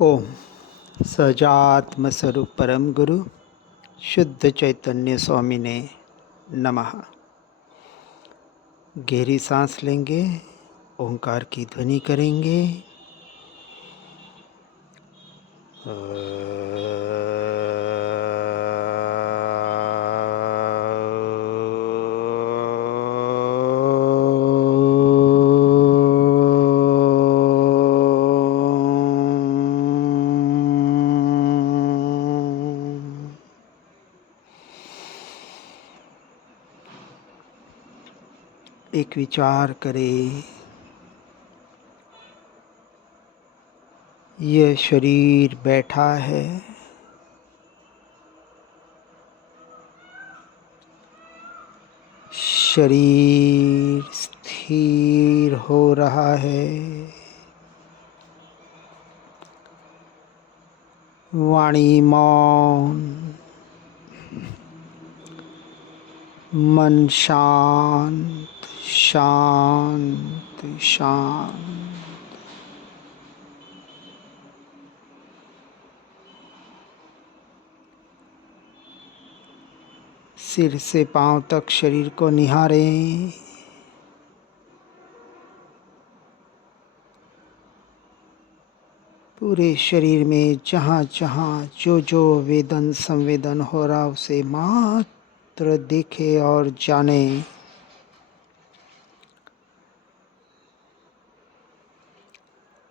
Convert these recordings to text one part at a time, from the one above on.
ओम सजात्म स्वरूप परम गुरु शुद्ध चैतन्य स्वामी ने नमः। गहरी सांस लेंगे, ओंकार की ध्वनि करेंगे। एक विचार करें, यह शरीर बैठा है, शरीर स्थिर हो रहा है, वाणी मौन, मन शांत शांत शांत। सिर से पांव तक शरीर को निहारें। पूरे शरीर में जहाँ जहाँ जो जो वेदन संवेदन हो रहा उसे मात्र देखे और जाने।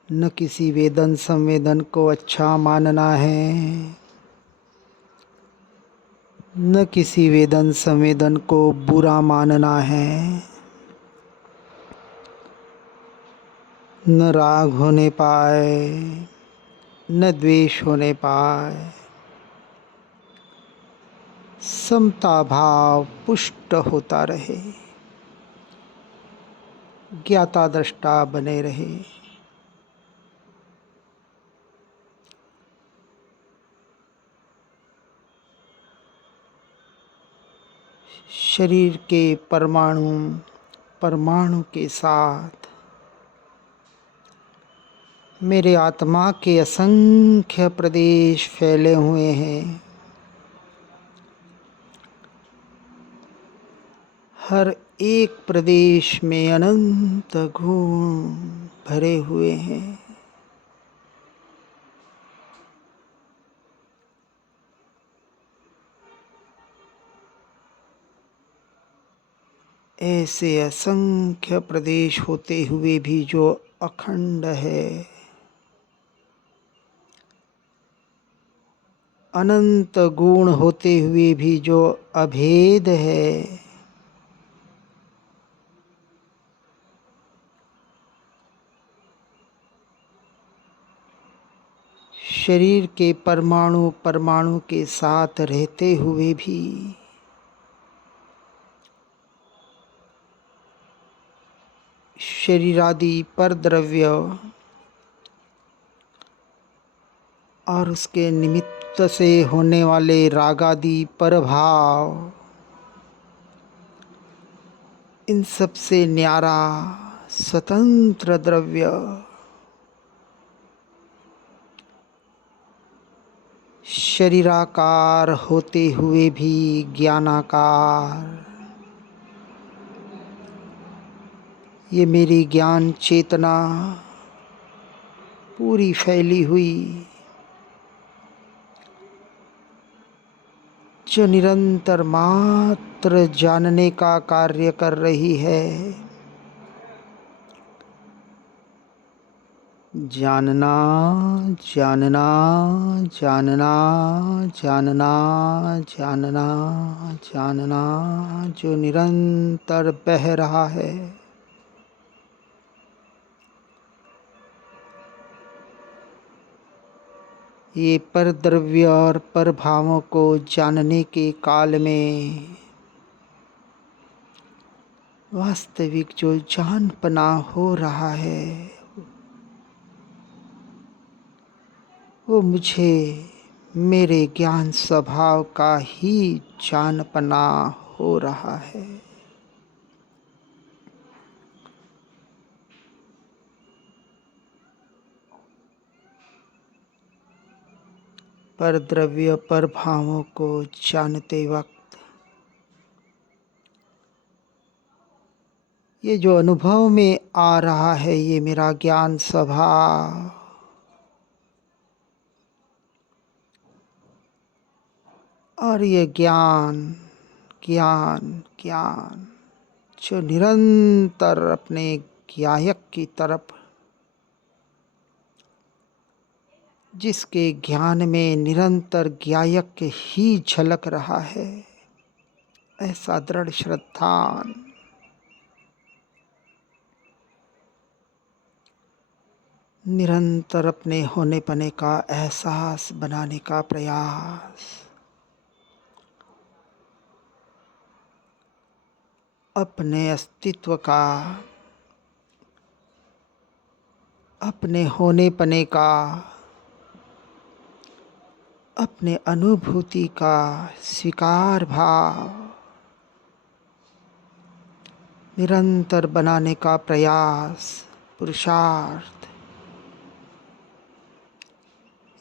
न किसी वेदन संवेदन को अच्छा मानना है, न किसी वेदन संवेदन को बुरा मानना है। न राग होने पाए, न द्वेष होने पाए। समता भाव पुष्ट होता रहे, ज्ञाता दृष्टा बने रहे। शरीर के परमाणु परमाणु के साथ मेरे आत्मा के असंख्य प्रदेश फैले हुए हैं। हर एक प्रदेश में अनंत गुण भरे हुए हैं। ऐसे असंख्य प्रदेश होते हुए भी जो अखंड है, अनंत गुण होते हुए भी जो अभेद है, शरीर के परमाणु परमाणु के साथ रहते हुए भी शरीरादि पर द्रव्य और उसके निमित्त से होने वाले रागादि पर भाव, इन सब से न्यारा स्वतंत्र द्रव्य शरीराकार होते हुए भी ज्ञानाकार, ये मेरी ज्ञान चेतना पूरी फैली हुई जो निरंतर मात्र जानने का कार्य कर रही है। जानना जानना जानना जानना जानना जानना जो निरंतर बह रहा है। ये पर द्रव्य और पर भावों को जानने के काल में वास्तविक जो जानपना हो रहा है वो मुझे मेरे ज्ञान स्वभाव का ही जानपना हो रहा है। पर द्रव्य पर भावों को जानते वक्त ये जो अनुभव में आ रहा है ये मेरा ज्ञान स्वभाव, और ये ज्ञान ज्ञान ज्ञान जो निरंतर अपने ज्ञायक की तरफ, जिसके ज्ञान में निरंतर ज्ञायक ही झलक रहा है, ऐसा दृढ़ श्रद्धान निरंतर अपने होने पने का एहसास बनाने का प्रयास, अपने अस्तित्व का, अपने होने पने का, अपने अनुभूति का स्वीकार भाव निरंतर बनाने का प्रयास, पुरुषार्थ,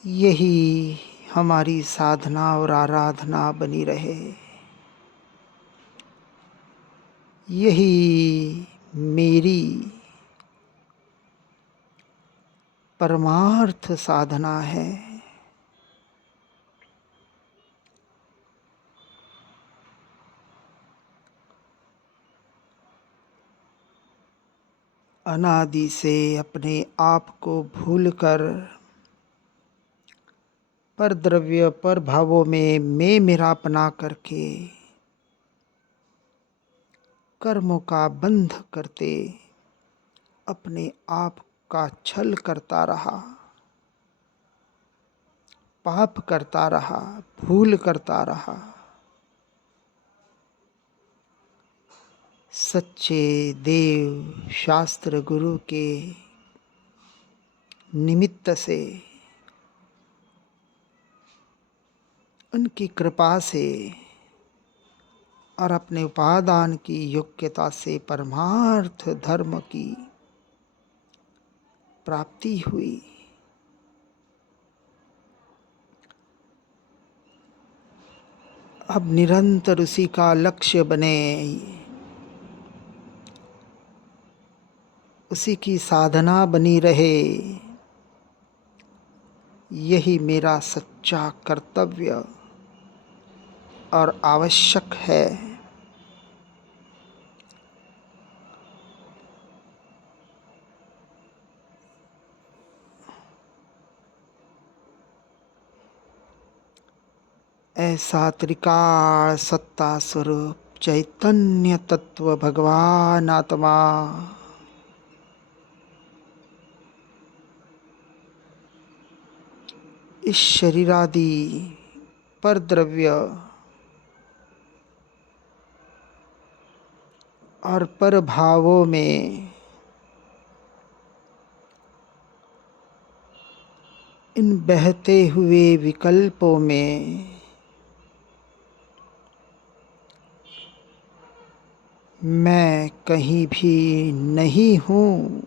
यही हमारी साधना और आराधना बनी रहे। यही मेरी परमार्थ साधना है। अनादि से अपने आप को भूलकर पर द्रव्य पर भावों में मैं मेरापना करके कर्मों का बंध करते अपने आप का छल करता रहा, पाप करता रहा, भूल करता रहा। सच्चे देव शास्त्र गुरु के निमित्त से, उनकी कृपा से और अपने उपादान की योग्यता से परमार्थ धर्म की प्राप्ति हुई। अब निरंतर उसी का लक्ष्य बने, उसी की साधना बनी रहे, यही मेरा सच्चा कर्तव्य और आवश्यक है। ऐसा त्रिकाल सत्ता स्वरूप चैतन्य तत्व भगवान आत्मा इस शरीरादि पर द्रव्य और पर भावों में इन बहते हुए विकल्पों में मैं कहीं भी नहीं हूँ।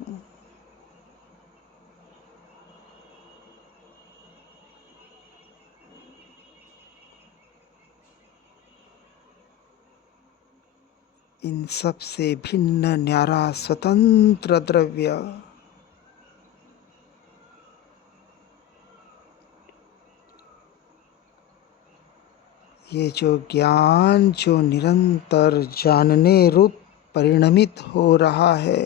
इन सब से भिन्न न्यारा स्वतंत्र द्रव्य, ये जो ज्ञान जो निरंतर जानने रूप परिणमित हो रहा है,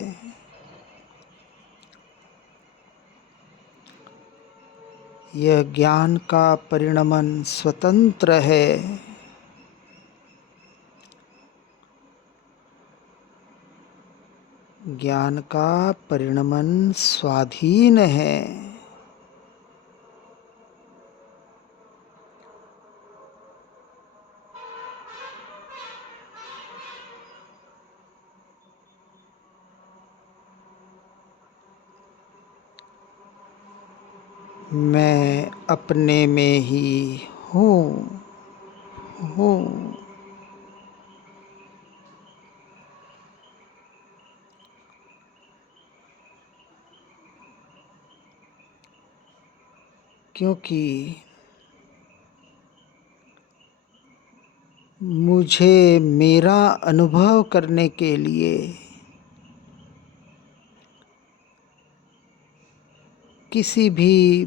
यह ज्ञान का परिणमन स्वतंत्र है। ज्ञान का परिणमन स्वाधीन है। मैं अपने में ही हूँ। क्योंकि मुझे मेरा अनुभव करने के लिए किसी भी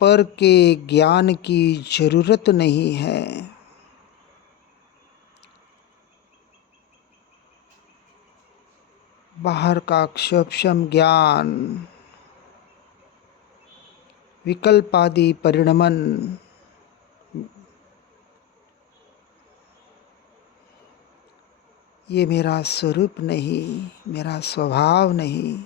पर के ज्ञान की जरूरत नहीं है। बाहर का सूक्ष्म ज्ञान, विकल्पादि परिणमन, ये मेरा स्वरूप नहीं, मेरा स्वभाव नहीं।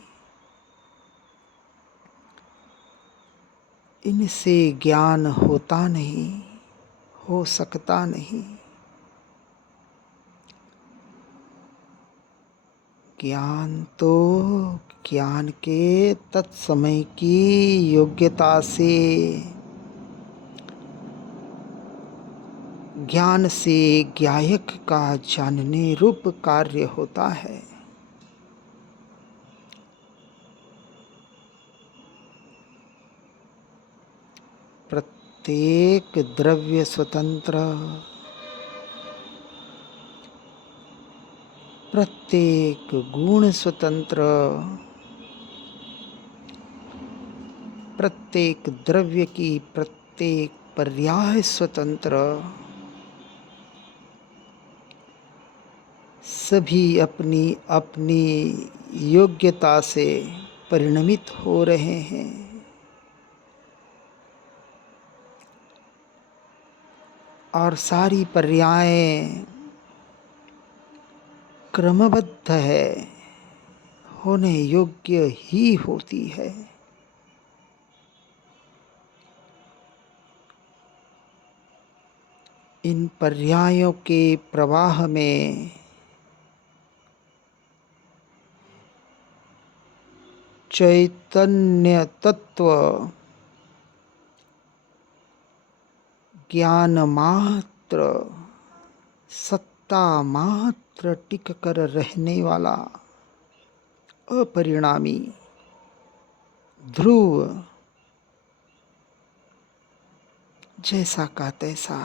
इनसे ज्ञान होता नहीं, हो सकता नहीं। ज्ञान तो ज्ञान के तत्समय की योग्यता से, ज्ञान से ज्ञायक का जानने रूप कार्य होता है। प्रत्येक द्रव्य स्वतंत्र, प्रत्येक गुण स्वतंत्र, प्रत्येक द्रव्य की प्रत्येक पर्याय स्वतंत्र, सभी अपनी अपनी योग्यता से परिणमित हो रहे हैं। और सारी पर्यायें क्रमबद्ध है, होने योग्य ही होती है। इन पर्यायों के प्रवाह में चैतन्य तत्व ज्ञान मात्र, सत्ता मात्र टिक कर रहने वाला अपरिणामी ध्रुव, जैसा का तैसा,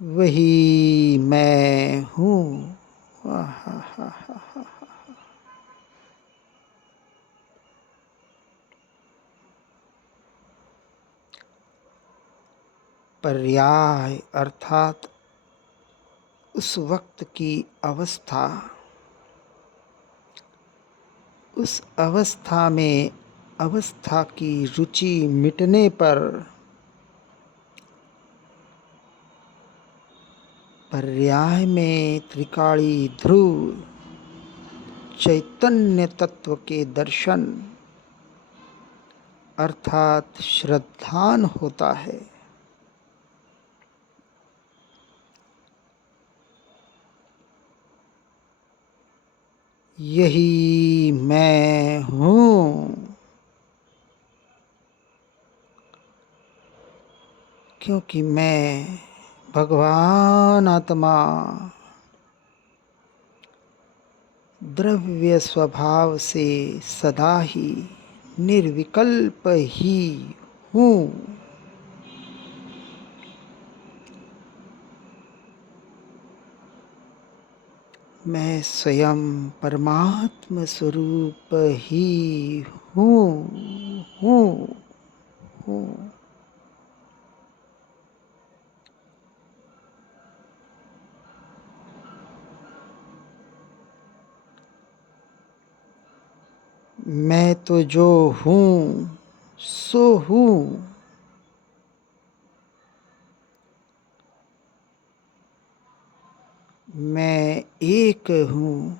वही मैं हूँ। पर्याय अर्थात उस वक्त की अवस्था, उस अवस्था में अवस्था की रुचि मिटने पर पर्याय में त्रिकाली ध्रुव चैतन्य तत्व के दर्शन अर्थात श्रद्धान होता है। यही मैं हूँ, क्योंकि मैं भगवान आत्मा द्रव्य स्वभाव से सदा ही निर्विकल्प ही हूँ। मैं स्वयं परमात्म स्वरूप ही हूँ, हूँ, हूँ। मैं तो जो हूँ सो हूँ। मैं एक हूँ।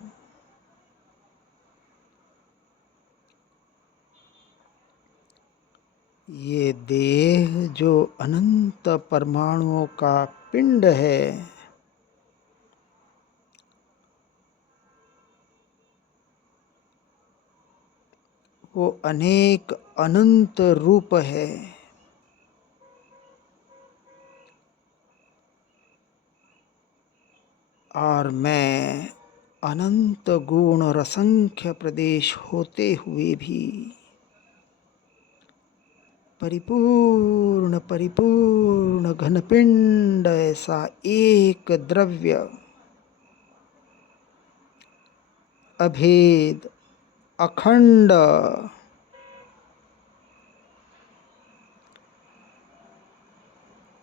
ये देह जो अनंत परमाणुओं का पिंड है, वो अनेक अनंत रूप है। और मैं अनंत गुण और असंख्य प्रदेश होते हुए भी परिपूर्ण परिपूर्ण घनपिंड ऐसा एक द्रव्य, अभेद, अखंड,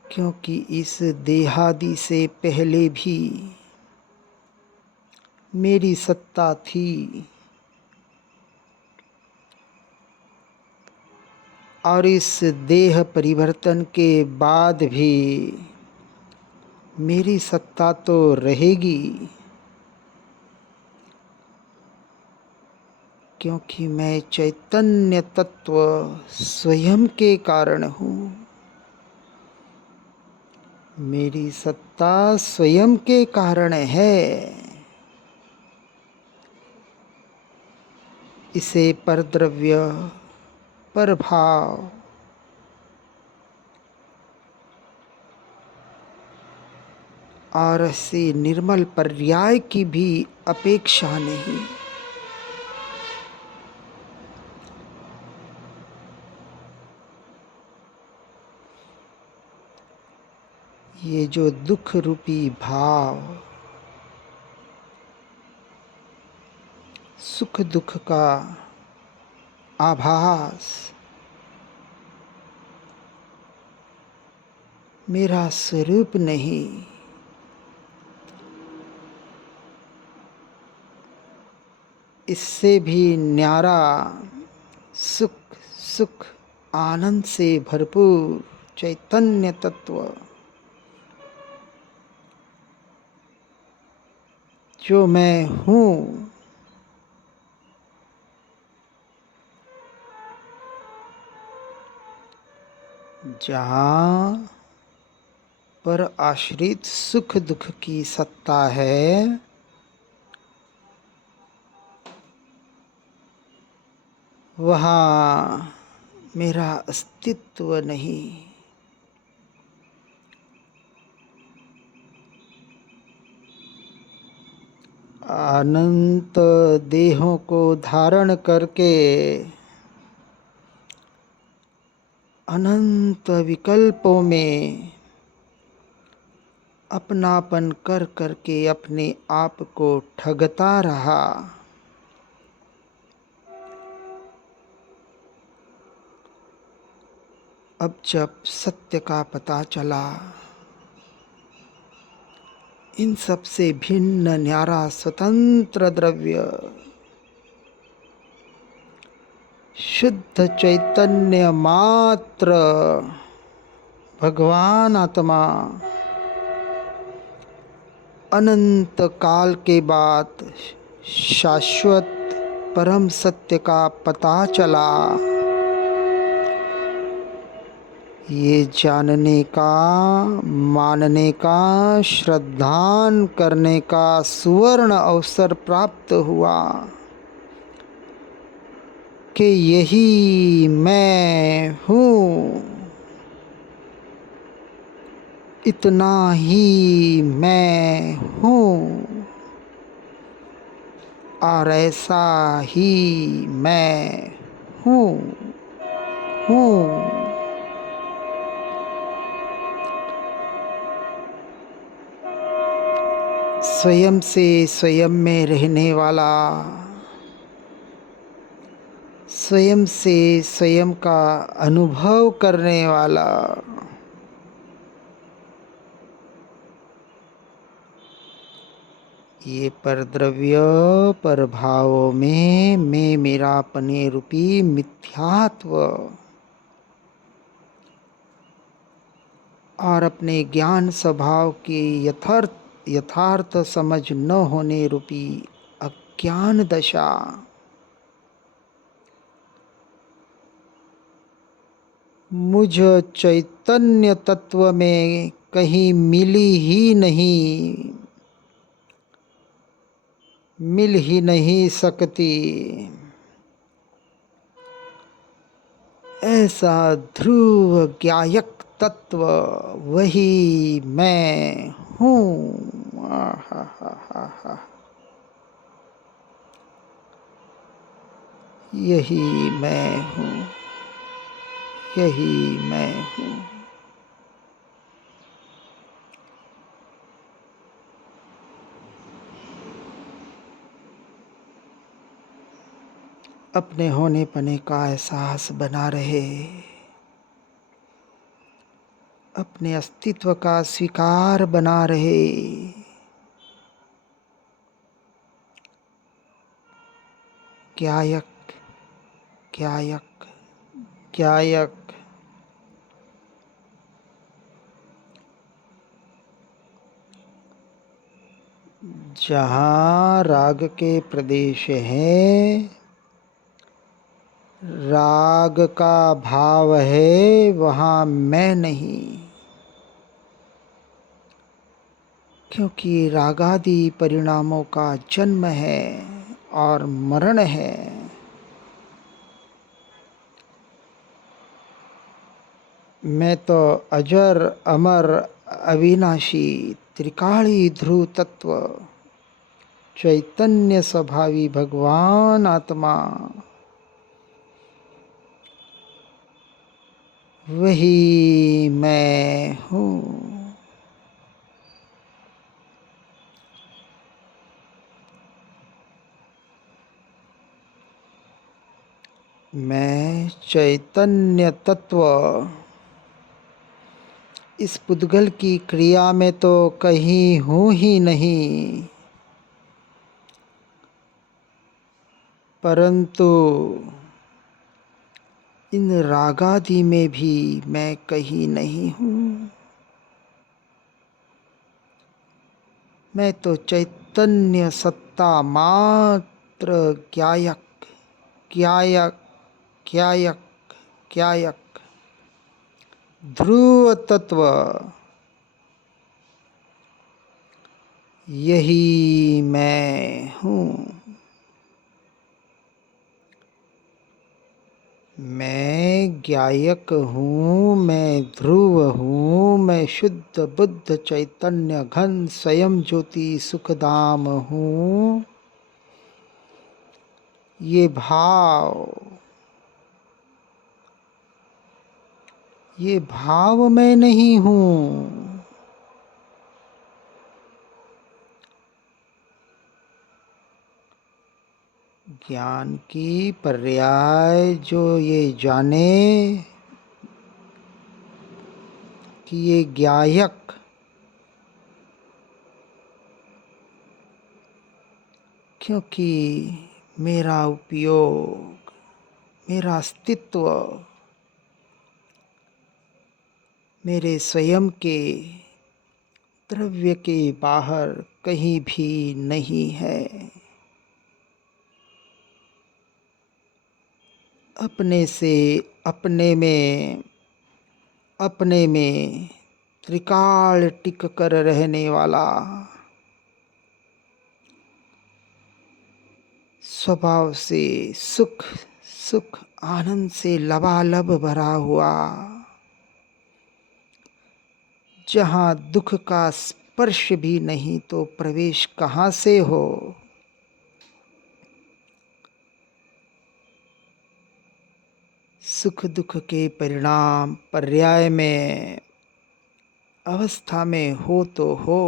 क्योंकि इस देहादि से पहले भी मेरी सत्ता थी और इस देह परिवर्तन के बाद भी मेरी सत्ता तो रहेगी, क्योंकि मैं चैतन्य तत्व स्वयं के कारण हूँ। मेरी सत्ता स्वयं के कारण है। इसे परद्रव्य, परभाव और ऐसे निर्मल पर्याय की भी अपेक्षा नहीं। ये जो दुख रूपी भाव, सुख दुख का आभास मेरा स्वरूप नहीं, इससे भी न्यारा सुख सुख आनंद से भरपूर चैतन्य तत्व जो मैं हूँ, जहाँ पर आश्रित सुख दुख की सत्ता है, वहाँ मेरा अस्तित्व नहीं। अनंत देहों को धारण करके अनंत विकल्पों में अपनापन कर करके अपने आप को ठगता रहा। अब जब सत्य का पता चला, इन सब से भिन्न न्यारा स्वतंत्र द्रव्य, शुद्ध चैतन्य मात्र भगवान आत्मा, अनंत काल के बाद शाश्वत परम सत्य का पता चला। ये जानने का, मानने का, श्रद्धान करने का सुवर्ण अवसर प्राप्त हुआ कि यही मैं हूँ, इतना ही मैं हूँ और ऐसा ही मैं हूँ। स्वयं से स्वयं में रहने वाला, स्वयं से स्वयं का अनुभव करने वाला, ये परद्रव्य परभावों में मैं मेरापने रूपी मिथ्यात्व और अपने ज्ञान स्वभाव की यथार्थ समझ न होने रूपी अज्ञान दशा, मुझ चैतन्य तत्व में कहीं मिली ही नहीं, मिल ही नहीं सकती। ऐसा ध्रुव ज्ञायक तत्व वही मैं हूँ। यही मैं हूँ, यही मैं हूँ। अपने होने पने का एहसास बना रहे, अपने अस्तित्व का स्वीकार बना रहे। ज्ञायक, ज्ञायक, ज्ञायक। जहाँ राग के प्रदेश हैं, राग का भाव है, वहाँ मैं नहीं। क्योंकि रागादि परिणामों का जन्म है और मरण है। मैं तो अजर अमर अविनाशी त्रिकाली ध्रुव तत्व चैतन्य स्वभावी भगवान आत्मा, वही मैं हूँ। मैं चैतन्य तत्व इस पुद्गल की क्रिया में तो कहीं हूँ ही नहीं, परंतु इन रागादि में भी मैं कहीं नहीं हूँ। मैं तो चैतन्य सत्ता मात्र ज्ञायक, ज्ञायक, ज्ञायक, ज्ञायक ध्रुव तत्व, यही मैं हूँ। मैं ज्ञायक हूँ, मैं ध्रुव हूँ, मैं शुद्ध बुद्ध चैतन्य घन स्वयं ज्योति सुखधाम हूँ। ये भाव मैं नहीं हूँ। ज्ञान की पर्याय जो ये जाने कि ये ज्ञायक क्योंकि मेरा उपयोग, मेरा अस्तित्व मेरे स्वयं के द्रव्य के बाहर कहीं भी नहीं है। अपने से अपने में त्रिकाल टिक कर रहने वाला, स्वभाव से सुख सुख आनंद से लबालब भरा हुआ, जहाँ दुख का स्पर्श भी नहीं तो प्रवेश कहाँ से हो। सुख दुख के परिणाम पर्याय में अवस्था में हो तो हो,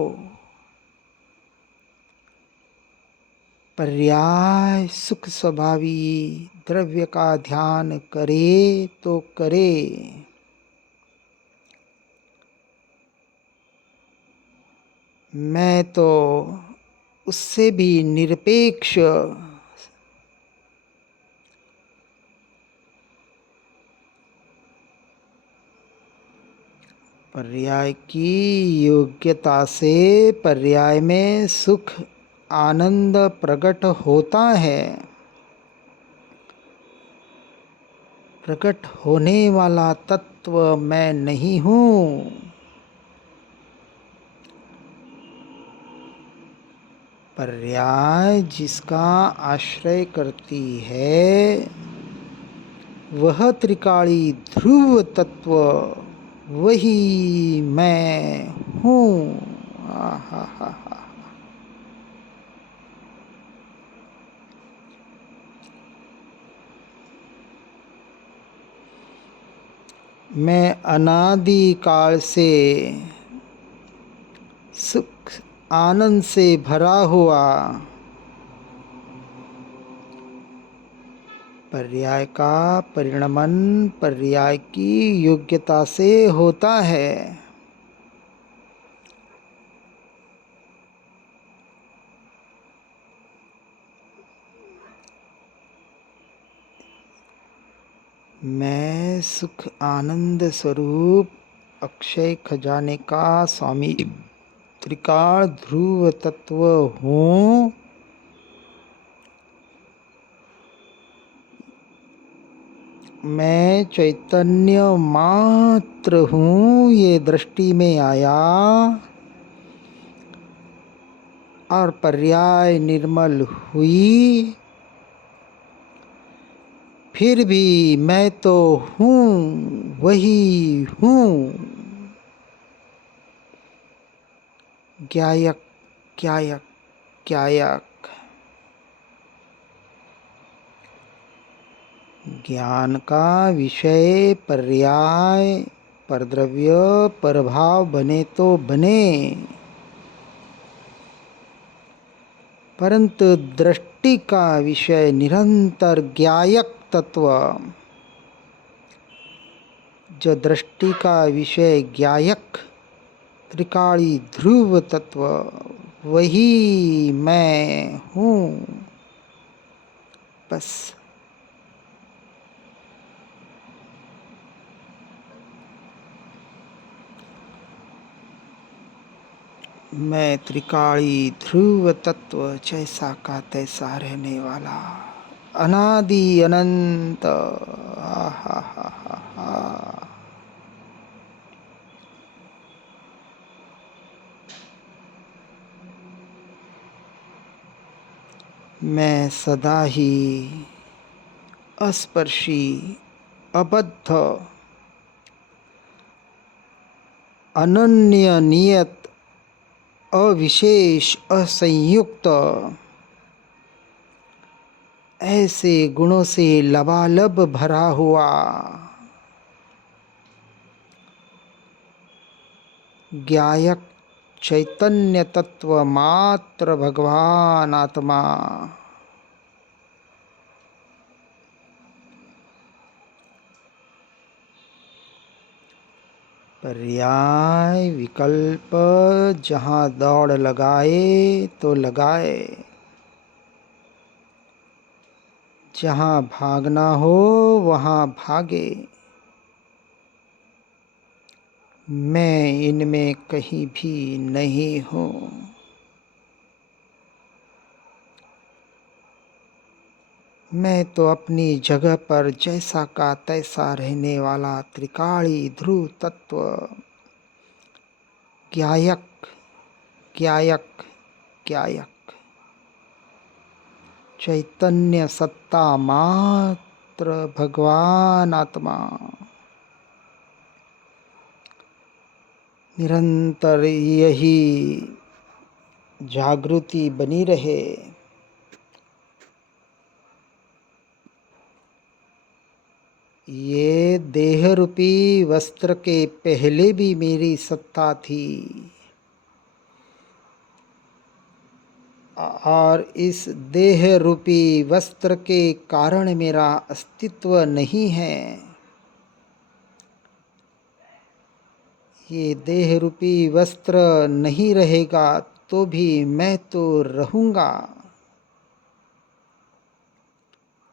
पर्याय सुख स्वभावी द्रव्य का ध्यान करे तो करे। मैं तो उससे भी निरपेक्ष पर्याय की योग्यता से पर्याय में सुख आनंद प्रकट होता है। प्रकट होने वाला तत्व मैं नहीं हूँ। पर्याय जिसका आश्रय करती है वह त्रिकाली ध्रुव तत्व, वही मैं हूँ। आहा। मैं अनादि काल से सुख आनंद से भरा हुआ पर्याय का परिणमन पर्याय की योग्यता से होता है। मैं सुख आनंद स्वरूप अक्षय खजाने का स्वामी त्रिकाल ध्रुव तत्व हूँ। मैं चैतन्य मात्र हूँ, ये दृष्टि में आया और पर्याय निर्मल हुई। फिर भी मैं तो हूँ, वही हूँ। ज्ञायक ज्ञायक ज्ञायक। ज्ञान का विषय पर्याय परद्रव्य परभाव बने तो बने, परंतु दृष्टि का विषय निरंतर ज्ञायक तत्व, जो दृष्टि का विषय ज्ञायक त्रिकाली ध्रुव तत्व, वही मैं हूँ। बस मैं त्रिकाली ध्रुव तत्व, जैसा का तैसा रहने वाला, अनादि अनंत। हा हा हा हा हा। मैं सदा ही अस्पर्शी, अबद्ध, अनन्य नियत, अविशेष, असंयुक्त, ऐसे गुणों से लबालब भरा हुआ ज्ञायक चैतन्य तत्व मात्र भगवान आत्मा, पर्याय विकल्प जहाँ दौड़ लगाए तो लगाए, जहाँ भागना हो वहाँ भागे। मैं इनमें कहीं भी नहीं हूँ। मैं तो अपनी जगह पर जैसा का तैसा रहने वाला त्रिकाली ध्रुव तत्व, ज्ञायक ज्ञायक ज्ञायक चैतन्य सत्ता मात्र भगवान आत्मा, निरंतर यही जागृति बनी रहे। ये देह रूपी वस्त्र के पहले भी मेरी सत्ता थी, और इस देह रूपी वस्त्र के कारण मेरा अस्तित्व नहीं है। ये देह रूपी वस्त्र नहीं रहेगा तो भी मैं तो रहूँगा।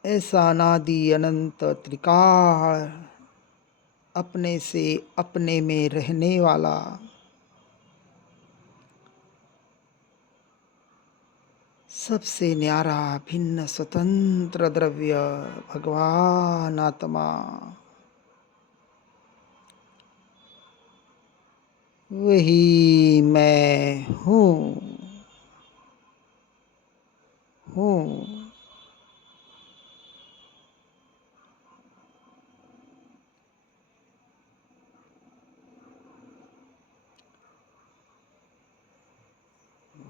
ऐसा अनादि अनंत त्रिकाल अपने से अपने में रहने वाला सबसे न्यारा भिन्न स्वतंत्र द्रव्य भगवान आत्मा, वही मैं हूँ।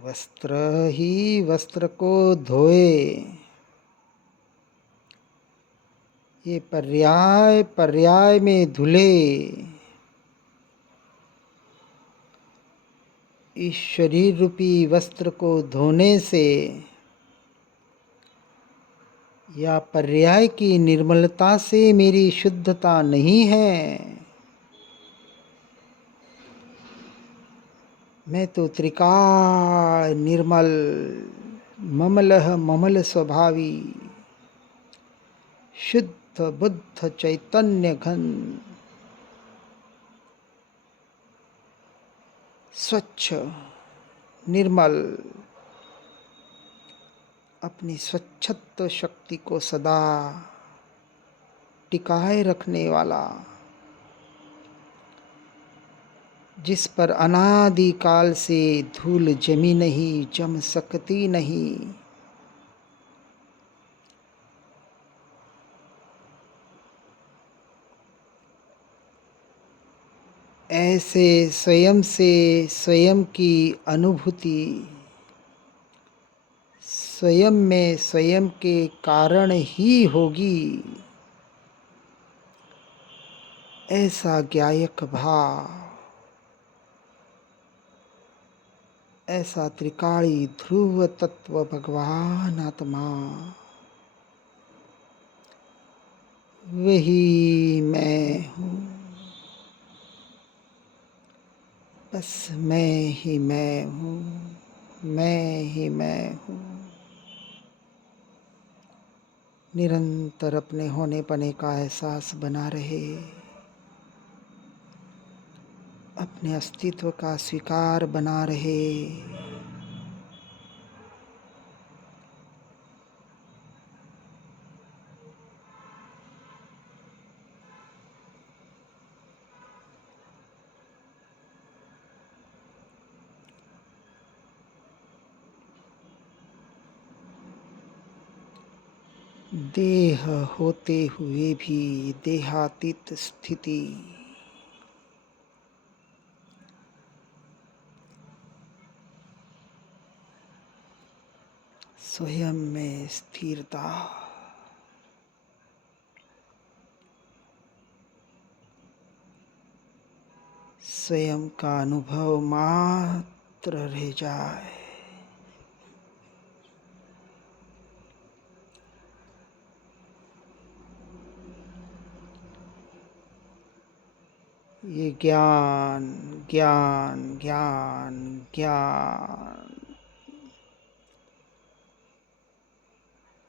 वस्त्र ही वस्त्र को धोए, ये पर्याय पर्याय में धुले इस शरीर रूपी वस्त्र को धोने से या पर्याय की निर्मलता से मेरी शुद्धता नहीं है। मैं तो त्रिकाल निर्मल ममलः ममल स्वभावी शुद्ध बुद्ध चैतन्य घन स्वच्छ निर्मल अपनी स्वच्छत्व शक्ति को सदा टिकाए रखने वाला, जिस पर अनादि काल से धूल जमी नहीं, जम सकती नहीं, ऐसे स्वयं से स्वयं की अनुभूति स्वयं में स्वयं के कारण ही होगी, ऐसा ज्ञायक भाव, ऐसा त्रिकाली ध्रुव तत्व भगवान आत्मा, वही मैं हूँ। बस मैं ही मैं हूँ, मैं ही मैं हूँ। निरंतर अपने होने पने का एहसास बना रहे, अपने अस्तित्व का स्वीकार बना रहे। देह होते हुए भी देहातीत स्थिति, स्वयं में स्थिरता, स्वयं का अनुभव मात्र रह जाए। ये ज्ञान ज्ञान ज्ञान ज्ञान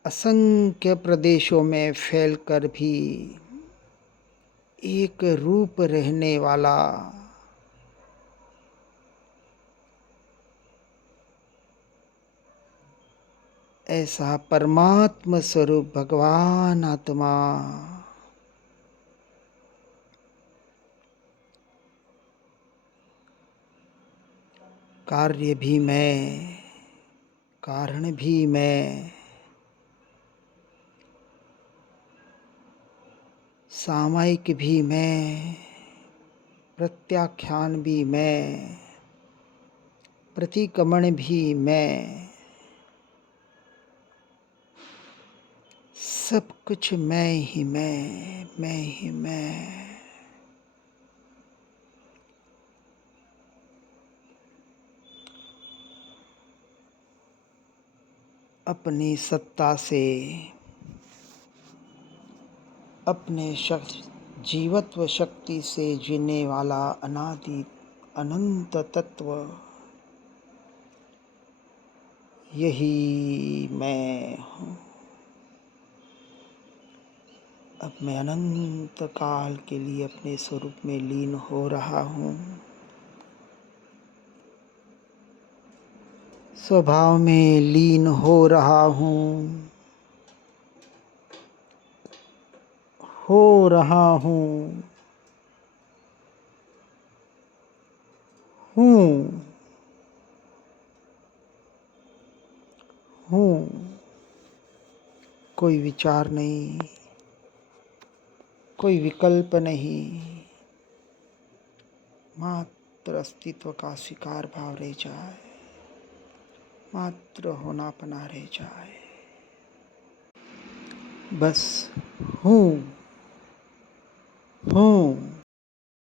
असंख्य प्रदेशों में फैलकर भी एक रूप रहने वाला, ऐसा परमात्म स्वरूप भगवान आत्मा, कार्य भी मैं, कारण भी मैं, सामायिक भी मैं, प्रत्याख्यान भी मैं, प्रतिक्रमण भी मैं, सब कुछ मैं ही मैं ही मैं। अपनी सत्ता से, अपने जीवत्व शक्ति से जीने वाला अनादि अनंत तत्व, यही मैं हूँ। अब मैं अनंत काल के लिए अपने स्वरूप में लीन हो रहा हूँ। स्वभाव में लीन हो रहा हूँ, हो रहा हूँ, हूँ, हूँ। कोई विचार नहीं, कोई विकल्प नहीं, मात्र अस्तित्व का स्वीकार भाव रह जाए, मात्र होनापना रह जाए। बस हूँ हूँ